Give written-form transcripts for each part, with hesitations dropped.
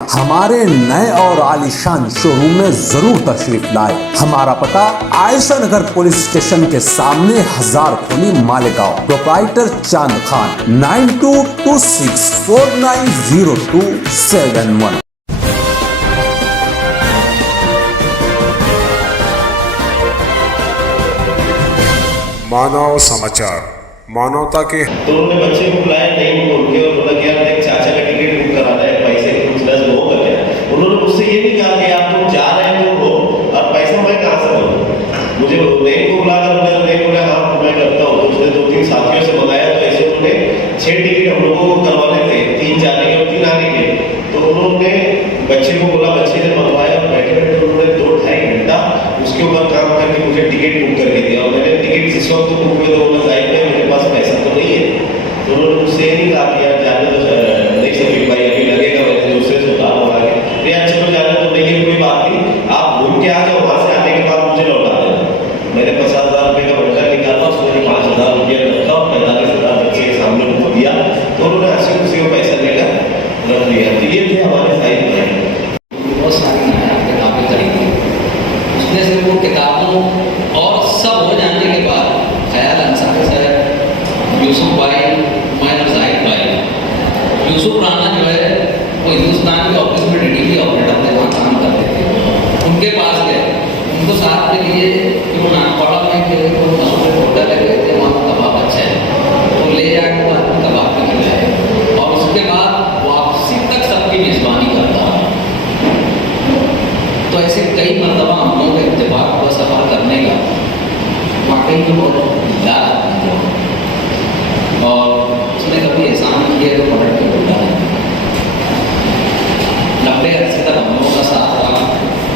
हमारे नए और आलीशान शोरूम में जरूर तशरीफ लाए। हमारा पता आयशा नगर पुलिस स्टेशन के सामने हजार खोली मालेगांव। प्रोप्राइटर चांद खान 9226490271। मानव समाचार मानवता के। तो उन्होंने बच्चे को बुलाया नहीं बोल के और बोला कि यार देख चाचा का टिकट बुक कराना है, पैसे की कुछ दस होगा क्या। उन्होंने मुझसे ये नहीं कहा कि आप तुम जा रहे हो और पैसा मैं कहाँ से दूँ। मुझे नहीं को बुलाकर उन्होंने नहीं बोला हाँ मैं करता हूँ। तो उसने 2-3 साथियों से मंगाया। तो ऐसे उन्होंने 6 टिकट हम लोगों को करवाने थे, 3 जाने के और 3 आने के। तो उन्होंने बच्चे को बोला, बच्चे ने मंगवाया और बैठे बैठे उन्होंने 2-2.5 घंटा उसके ऊपर काम करके मुझे टिकट बुक करके दिया। और मैंने टिकट जिस वक्त बुक हुए तो मैं जाहिर है मेरे पास पैसा तो नहीं है। तो उन्होंने मुझसे ये नहीं कहा कि यार जाने तो नहीं सभी भाई अभी लगेगा, मैंने दूसरे से उधार होगा के यार चलो जाने तो नहीं है, कोई बात नहीं, आप घूम के आ जाओ, वहाँ से आने के बाद मुझे लौटा देना। मैंने 50,000 रुपये का भंडार निकाला, उसमें 5,000 रुपया रखा और 45,000 बच्चे के सामने उनको दिया। तो उन्होंने हंसी खुशी को पैसा लेकर रख लिया। तो ये थे हमारे साइड में बहुत सारी किताबें खरीदी, उसमें से वो किताबों और सब हो जाने के बाद ख्याल अंसारी साहब, यूसुफ भाई, हुमायूं जाहिद भाई, यूसुफ राना जो है वो हिंदुस्तान के ऑफिस में डिलीवरी ऑपरेटर थे, वहाँ काम करते थे। उनके पास गए, उनको साथ में लिए कि वो नागपाड़ा में मशहूर होटल है गए थे, वहाँ कबाब अच्छा है, तो ले जाकर वो आदमी कबाब का खिलाए और उसके बाद वापसी तक सबकी मेज़बानी करता है। तो ऐसे कई मरतबा हम लोगों का इत्तेफाक हुआ सफ़र करने का, वाकई में बहुत याद आती है। और उसने कभी एहसान किया तो पलट के बोला है। लंबे अरसे तक हम लोगों का साथ रहा,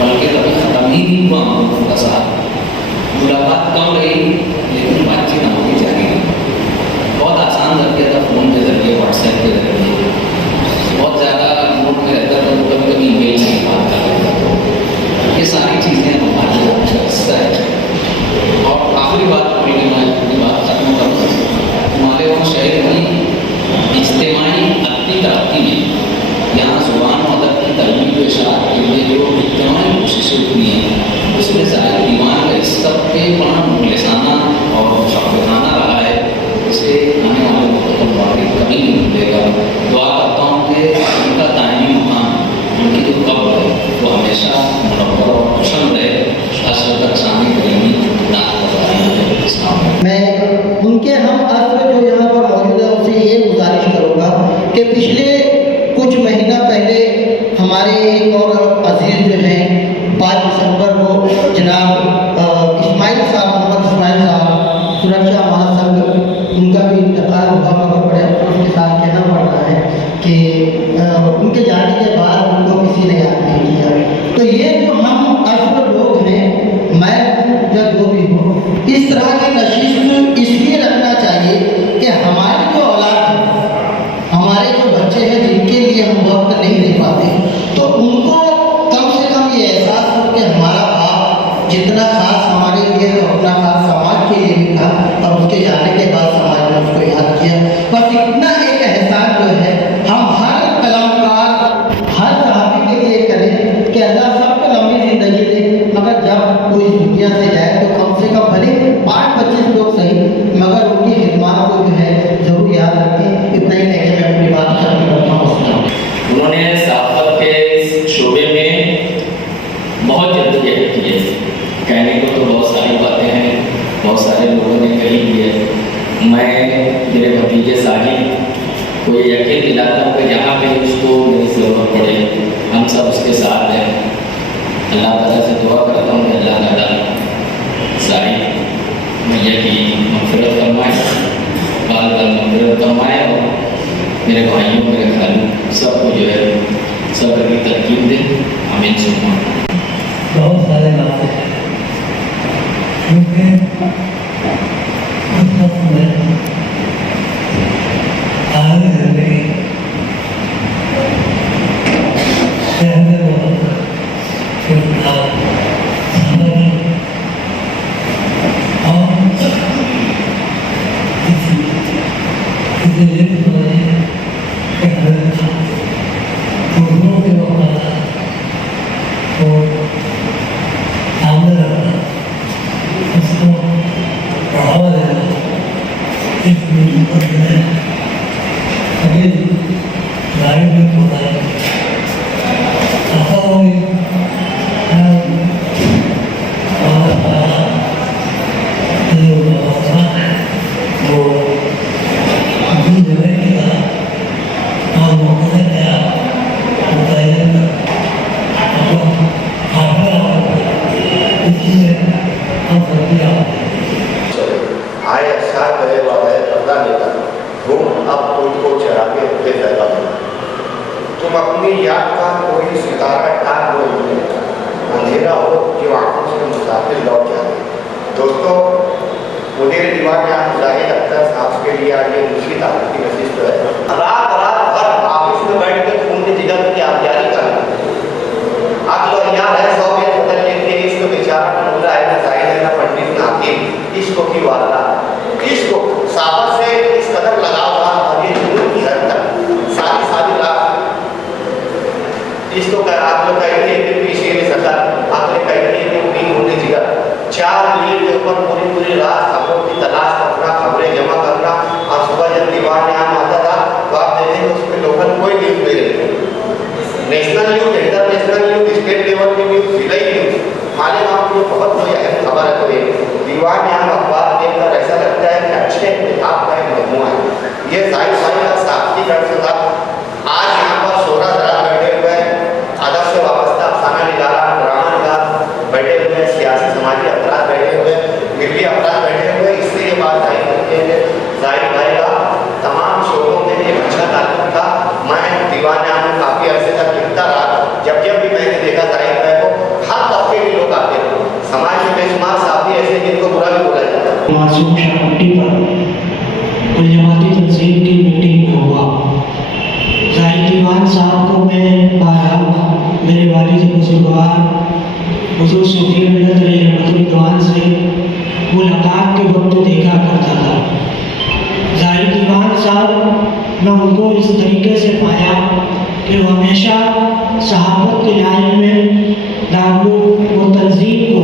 बल्कि कभी ख़त्म ही नहीं हुआ हम लोगों का साथ। मुलाकात कम रही लेकिन बातचीत हमारी जारी रही। बहुत आसान जरिए था, फ़ोन के जरिए, व्हाट्सएप के जरिए, बहुत ज़्यादा नोट में रहता था, तो कभी कभी ईमेल से बात कर लेता था। ये सारी चीज़ें हमारे हिस्सा है। और आखिरी बात मैं अपनी बात खत्म करूँ, हमारे वहाँ शहर की इज्तिमाई अदबी तरक्की में यहाँ ज़ुबान और अदब की तरबियत व इशाअत के लिए जो इज्तिमाई कोशिशें हुई हैं, उसमें ज़ाहिर दीवान का इस सब के बड़ा मुखलिसाना और शफ़क़ाना रहा है। इसे आने वाले वक्त को कभी नहीं भूलेगा। दुआ करता हूँ कि उनका दायमी मुकाम, उनकी जो कब्र है वो हमेशा मुनव्वर और रोशन रहे। अशरत शामी करीमी मैं उनके हम अर्थ जो यहाँ पर मौजूद है उनसे ये गुजारिश करूँगा कि पिछले कुछ महीना पहले हमारे एक और अजीज़ जो हैं 5 दिसंबर को जनाब इस्माइल साहब, मोहम्मद इस्माइल साहब, सुरक्षा महासंघ, उनका भी इंतकाल हुआ। मगर बड़े अफसोस के साथ कहना पड़ रहा है कि उनके जाने के बाद उनको किसी ने याद नहीं किया। तो ये जो हम अर्थ लोग हैं, मैं जब जो भी हूँ, इस तरह की नशीस इसलिए रखना चाहिए कि हमारी जो औलाद है, हमारे जो बच्चे हैं जिनके लिए हम वक्त नहीं दे पाते, तो उनको कम से कम ये एहसास हो कि हमारा बाप जितना खास हमारे लिए है उतना खास समाज के लिए भी था, और उसके जाने के बाद समाज ने उसको याद किया। बस इतना एक एहसास जो है हम हर कलाकार, हर सहाफ़ी के लिए करें कि अल्लाह सबको लंबी ज़िंदगी दे, मगर जब कोई इस दुनिया से जाए तो कम से कम भले 5-25 लोग सही, मगर उनकी खिदमत को जो है ज़रूर याद रखें। इतना ही कहकर मैं अपनी बात खत्म करता हूँ। उन्होंने सहाफ़त के शोबे में बहुत जद्दोजहद की है। कहने को तो बहुत सारी बातें हैं, बहुत सारे लोगों ने कही भी है। मैं मेरे भतीजे साजिद को ये यकीन दिलाता हूँ कि जहाँ पे उसको मेरी ज़रूरत पड़े हम सब उसके साथ हैं। अल्लाह ताला से दुआ करता हूँ कि अल्लाह ताला साजिद भैया की मग़फ़िरत फरमाए, बाल बाल मग़फ़िरत फरमाए, और मेरे भाइयों, मेरे खालू सबको जो है सब्र की तरकीब दे। आमीन सुम्मा। बहुत सारे बातें हैं क्योंकि उस वक्त में आगे ज़िंदगी शहर में बहुत फिलहाल समझ और इसलिए समझिए कि हमें पूर्वों के वक्त कभी याद का कोई सितारा टाल हो, अंधेरा हो जो आंखों से मुसाफिर लौट जाए। दोस्तों, मुदीर दीवान जाहिद अख्तर साहब के लिए आज ये दूसरी तारीख की नशिस्त है। रात भर ऑफिस में बैठ कर खून की जिगर की आबजारी कर अब तो यार है 100 में बदल लेते हैं। इसको बेचारा मुल्ला है ना जाहिद है ना पंडित ना हाकिम, इसको की वाला इसको साहब से इस कदर लगाव था और ये जुनून की हद तक सारी रात इसको आप लोग कहते हैं कि पीछे में सरकार आपने कहते हैं कि पूरी होने जिगर 4 मील के ऊपर पूरी रात खबरों की तलाश करना, खबरें जमा करना और सुबह जब दीवार में आम आता था तो आप देखेंगे उस पर लोकल कोई न्यूज़ नहीं रहती। National news, international news, state level की न्यूज़, जिलाई न्यूज़, माले आपको बहुत कोई अहम खबर है। तो ये दीवार में आम अखबार देखकर ऐसा लगता है कि अच्छे किताब का एक मजमूआ है। ये जाहिद भाई का साथी गढ़ से था। आज यहाँ पर 16 दराज बैठे हुए हैं, अदब से वाबस्ता अफसाना निगारा, ड्रामा निगार बैठे हुए हैं, सियासी समाजी अफराद बैठे हुए हैं, मिली अफराद बैठे हुए। इससे ये बात जाहिर करती है कि जाहिद भाई का तमाम शोरों में एक अच्छा ताल्लुक था। मैं दीवान आम में काफ़ी अर्से तक लिखता रहा। जब भी मैंने देखा जाहिद भाई को हर तबके के लोग आते थे। समाज में बेशुमार साथी ऐसे जिनको बुरा भी बोला जाता है। मासूम शाहपुट्टी पर कुल जमाती तंजीम की मीटिंग में हुआ। जाहिद दीवान साहब को मैं बारहा मेरे वालिद बुजुर्गवार हुजूर सूफी मिल्लत रहमतुल्लाह से मुलाकात के वक्त देखा करता था। जाहिद दीवान साहब मैं उनको इस तरीके से पाया कि वो हमेशा सहाबत के लाइन में दारुल व तंजीम को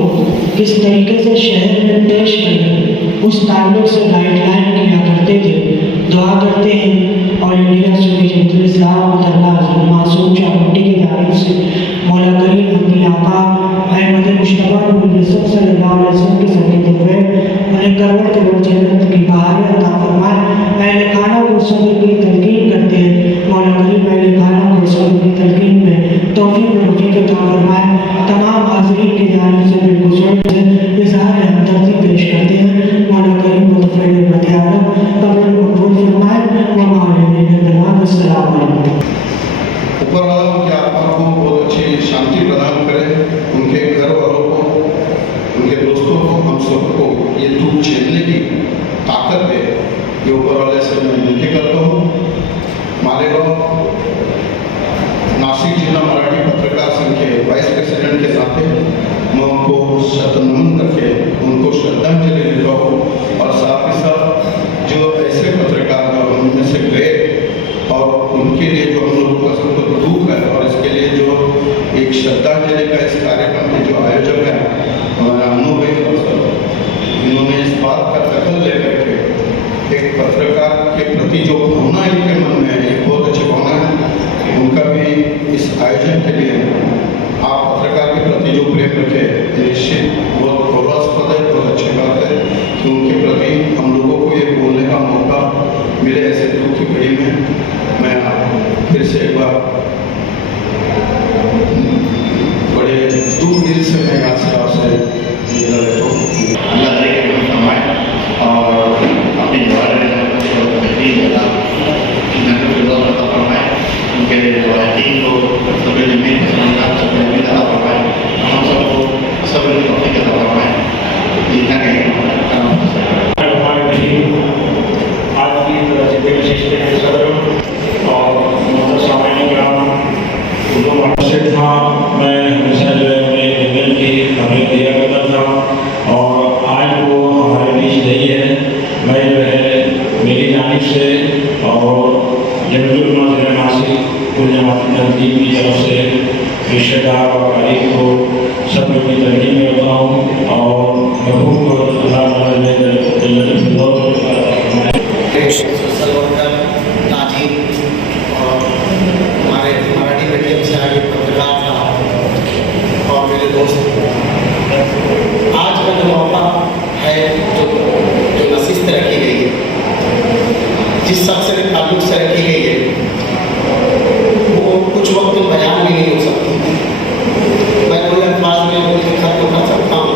किस तरीके से शहर में पेश करें उस ताल्लुक से गाइडलाइन किया करते थे। दुआ करते हैं और इंडिया सूफी जमातुल इस्लाम मासूम शाहपुट्टी की जानिब से मौला करीम अपनी आका अहमद मुश्तबा सल्लल्लाहु अलैहि वसल्लम के सदक़े तोहफे उन्हें करोड़ जन्नत की बहारें अता फरमाए। अहले खाना को सब्र की तलकीन करते हैं। मौला करीम अहले खाना को सब्र की तलकीन में तौफीक अता फरमाए। तमाम हाज़रीन की जानिब से बिल्कुल इज़हार हमदर्दी पेश करते हैं। मौला करीम मुतफ़ैल बतियाना कबूल मकबूल फरमाए। व मालिक बिल्लाह। अस्सलामु अलैकुम। ऊपर वाला उनके आत्मा को बहुत अच्छी शांति प्रदान करे, उनके घर वालों को, उनके दोस्तों को, हम सबको ये दुख झेलने की ताकत दे। ये ऊपर वाले से मैं विनती करता हूँ। मालेगांव नासिक जिला मराठी पत्रकार संघ के वाइस प्रेसिडेंट के नाते मैं उनको नमन करके उनको श्रद्धांजलि देता हूँ। और साथ ही साथ जो ऐसे पत्रकार उनमें से गए और उनके लिए जो हम लोगों का सबको दुख है और इसके लिए जो एक श्रद्धांजलि का इस कार्यक्रम के जो आयोजक है अनुभवी इन्होंने इस बात का दखल लेकर के एक पत्रकार के प्रति जो भावना इनके मन में है, ये बहुत अच्छी भावना है। उनका भी इस आयोजन के लिए आप पत्रकार के प्रति जो प्रेम रखें निश्चित बहुत गौरवास्पद है, बहुत अच्छी बात है कि उनके प्रति हम लोगों को ये बोलने का मौका मिले ऐसे दुख की घड़ी में। मैं फिर से एक बार बड़े दुख दिल से मैं यहाँ से आपसे मिला लेता हूँ। अल्लाह करे कि हम फरमाए और अपने जवान फरमाए उनके टीम को सभी जमीन फरमाए, हम सबको सभी फरमाए। इतना कहीं आज की जितने विशिष्ट हैं सदर और था, मैं हमेशा जो है उन्हें जंगल की खबरें दिया करता था और आज वो हमारे बीच नहीं है। मैं जो है मेरी जानिब से और जमजुल नासिक कुल जमाती तंजीम की तरफ से रिश्तेदार और तारीख को सब लोग की तरजीह में रखता हूँ और महबूब को नाजिर और हमारे मराठी मीडियम से आगे पत्रकार साहब और मेरे दोस्त, आज का जो मौका है जो नशिस्त रखी गई है, जिस शख्स से ताल्लुक से रखी गई है, वो कुछ वक्त में बयान भी नहीं हो सकती। मैं पूरे अल्फाज में अपनी लिखत को कर सकता हूँ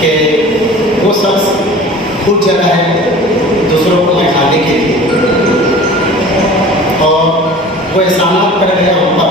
कि वो शख्स खुद जगह है दूसरों को महकाने के लिए और वो एहसानात कर गया हम पर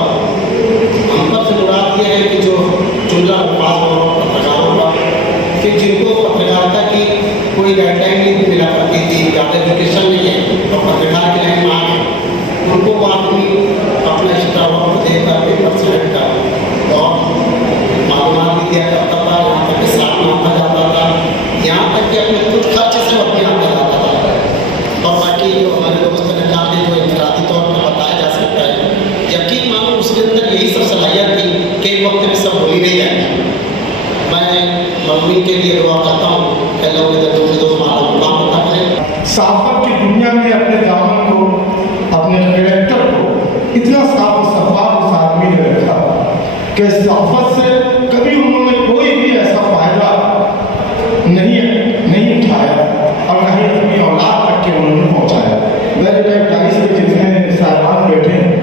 उसके अंदर यही सब सलाहियत थी कि एक वक्त में सब बोली नहीं जाएगी। मैं मजलूम के लिए दुआ करता हूँ कि अल्लाह के दर्जों से दोस्त माला को काम करता करें। सहाफत की दुनिया में अपने दामन को, अपने कैरेक्टर को इतना साफ और शफाफ उस आदमी ने रखा कि सहाफत से कभी उन्होंने कोई भी ऐसा फायदा नहीं उठाया और न ही अपनी औलाद तक के उन्होंने पहुँचाया। मेरे कई 22 के जितने साहबान बैठे हैं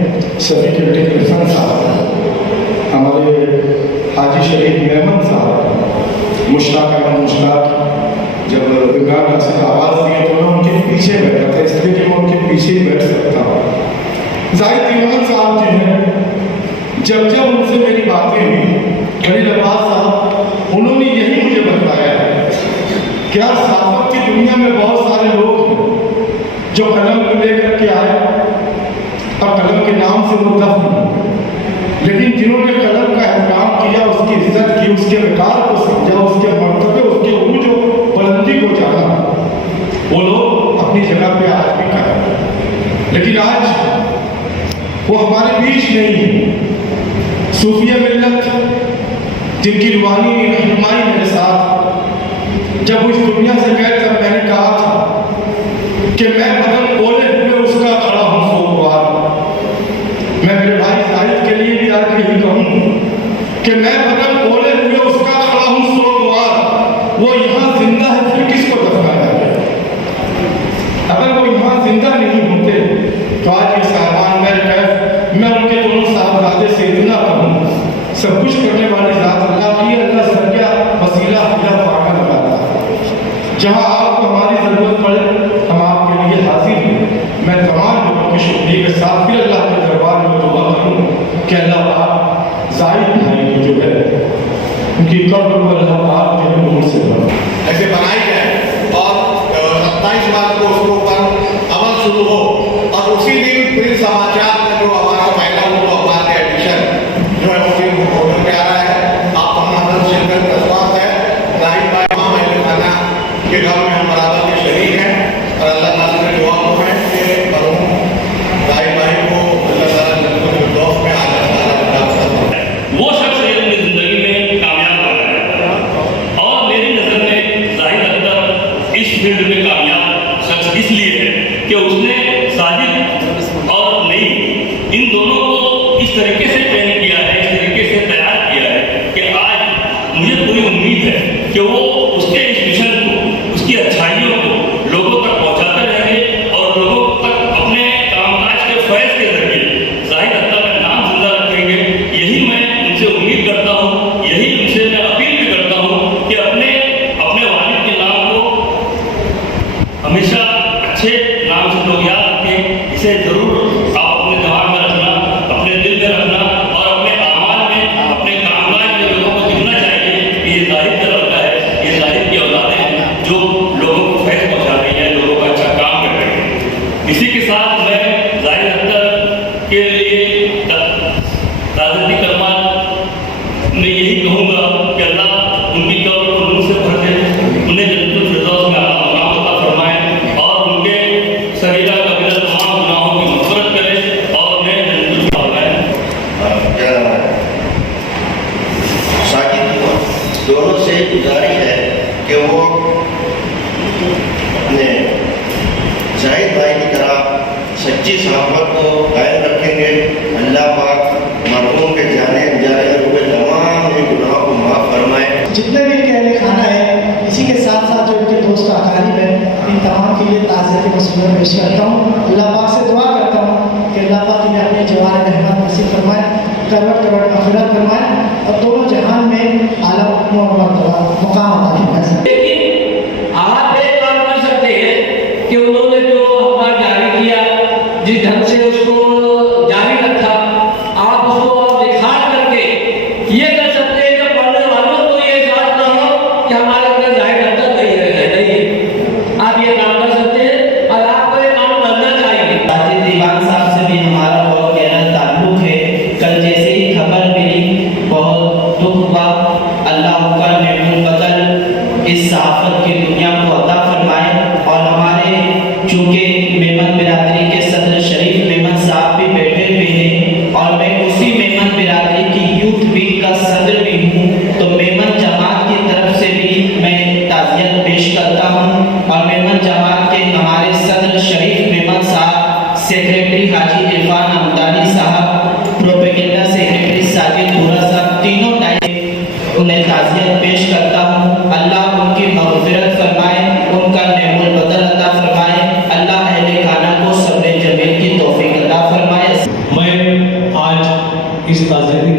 सभी के बेटे किसान साहब, हमारे हाजी शरीफ मेहमद साहब, मुश्ताक अहमद मुश्ताक, जब इमरान हासिल आवाज़ दिए तो मैं उनके पीछे बैठा था, इसलिए कि मैं उनके पीछे ही बैठ सकता हूँ। जाहिद दीवान साहब जो हैं, जब उनसे मेरी बातें हुई, खलील अब्बास साहब, उन्होंने यही मुझे बताया कि यार सहाफत की दुनिया में बहुत सारे लोग हैं जो कलम को लेकर के आए और कलम के नाम से वो दफन, लेकिन जिन्होंने कलम का एहतराम किया, उसकी इज्जत की, उसके विकार को समझा, उसके मर्तबे, उसके उरूज और बुलंदी को जाना, वो लोग अपनी जगह पे आज भी कायम। लेकिन आज वो हमारे बीच नहीं है। सूफिया मिल्लत जिनकी रूहानी रहनुमाई मेरे साथ जब वो इस दुनिया से गए, तब मैंने कहा था कि मैं बदन ओले हुए उसका खड़ा हूँ सोमवार। मैं मेरे भाई जाहिद के लिए भी आज यही कहूँ कि मैं बदन ओले हुए उसका खड़ा हूँ सोमवार। वो यहाँ जिंदा है, फिर किसको दफनाया जाए? अगर वो यहाँ जिंदा नहीं होते तो आज ये साहबान मैं उनके दोनों साहबजादे से इतना कहूँ, सब कुछ करने वाली जात अल्लाह की, अल्लाह सरिया वसीला हिला फाका लगाता है। जहाँ आपको हमारी ज़रूरत पड़े हम आपके लिए हाजिर हैं। मैं तमाम लोगों के शुक्रिया के साथ फिर अल्लाह के दरबार में दुआ करूँ कि अल्लाह पाक जाहिद भाई की जो है उनकी कब्र को अल्लाह पाक जो है नूर से भरे। ऐसे बनाई जाए और 27 मार्च को उसके ऊपर अमल शुरू हो और उसी दिन प्रिंट समाचार में जो हमारा पहला वो अखबार का एडिशन जो है उसी होटल पे आ रहा है। आप तमाम शिरकत का स्वागत है। जाहिद भाई हमारे खाना के घर में हम बराबर के शरीक हैं और अल्लाह ताला से दुआ करें कि मरहूम जाहिद भाई को अल्लाह ताला जन्नत के दोस्त में वो शख्स अपनी जिंदगी में कामयाब हो रहा है और मेरी नज़र में जाहिद अख्तर इस फील्ड में कामयाब शख्स इसलिए है कि उसने साजिद और नई इन दोनों को इस तरीके से ट्रेन किया है, इस तरीके से तैयार किया है कि आज मुझे पूरी उम्मीद है कि वो उसके इस मिशन को, उसकी अच्छाइयों को लोगों तक पहुंचाते रहेंगे और लोगों तक अपने कामकाज के फैज़ के जरिए जाहिद अख्तर का नाम जिंदा रखेंगे। यही मैं उनसे उम्मीद करता हूँ, यही उनसे मैं अपील भी करता हूँ कि अपने वालिद के नाम को हमेशा अच्छे नाम से लोग याद रखें। इसे जरूर आप अपने दिमाग में रखना, अपने दिल में रखना और अपने आमाल में, अपने कामकाज में लोगों को दिखना चाहिए कि ये जाहिद का लड़का है, ये जाहिद की औलाद है जो लोगों को फैज़ पहुँचा रही है, लोगों का अच्छा काम कर रही है। इसी के साथ मैं जाहिद अख्तर के लिए ताज़ती कलमात में यही कहूँगा कि अल्लाह उनकी कब्र को नूर से भर दे, उन्हें जन्नतुल फिरदौस में आला मकाम अता फरमाए और उनके सगीरा कबीरा तमाम गुनाहों की मग़फ़िरत करे और उन्हें जन्नतुल फरमाए। साजिद दोनों से गुजारिश है कि वो अपने जाहिद भाई की तरह सच्ची सहाबत को कायम रखेंगे। अल्लाह पाक मरहूम के जाने अनजाने हुए तमाम गुनाहों को माफ़ फरमाए। जितने भी कहने खाना है, इसी के साथ साथ जो इनके दोस्त अकारीब है, इन तमाम के लिए ताज़ियत मसूलियत पेश करता हूँ। अल्लाह पाक से दुआ करता हूँ कि अल्लाह पाक इन्हें अपने जवान रहमत नसीब फरमाए, करवट करवट मग़फ़िरत फरमाए और दोनों जहान में आला और मर्तबा मुकाम अता फरमाए। लेकिन आप एक काम कर सकते हैं कि उन्होंने जो अखबार जारी किया, जिस ढंग से उसको जारी रखा, आप उसको दिखा करके ये कर सकते हैं कि पढ़ने वालों को ये एहसास ना हो कि हमारे अंदर जाहिद अख्तर नहीं है। आप ये काम कर सकते हैं और आपको ये काम करना चाहिए। साजिद दीवान साहब से भी हमारा बहुत गहरा ताल्लुक है। कल जैसे ही खबर मिली बहुत दुख हुआ। अल्लाह का नेमुल बदल इस साहब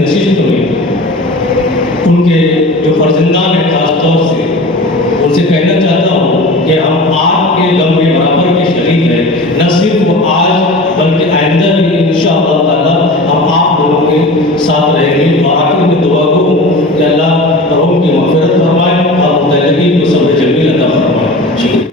नशिस्त में उनके जो फर्जंदान हैं खास तौर से उनसे कहना चाहता हूँ कि हम आपके गम के बराबर के शरीक हैं, न सिर्फ आज बल्कि आइंदा भी इंशाअल्लाह ताला हम आप लोगों के साथ रहेंगे।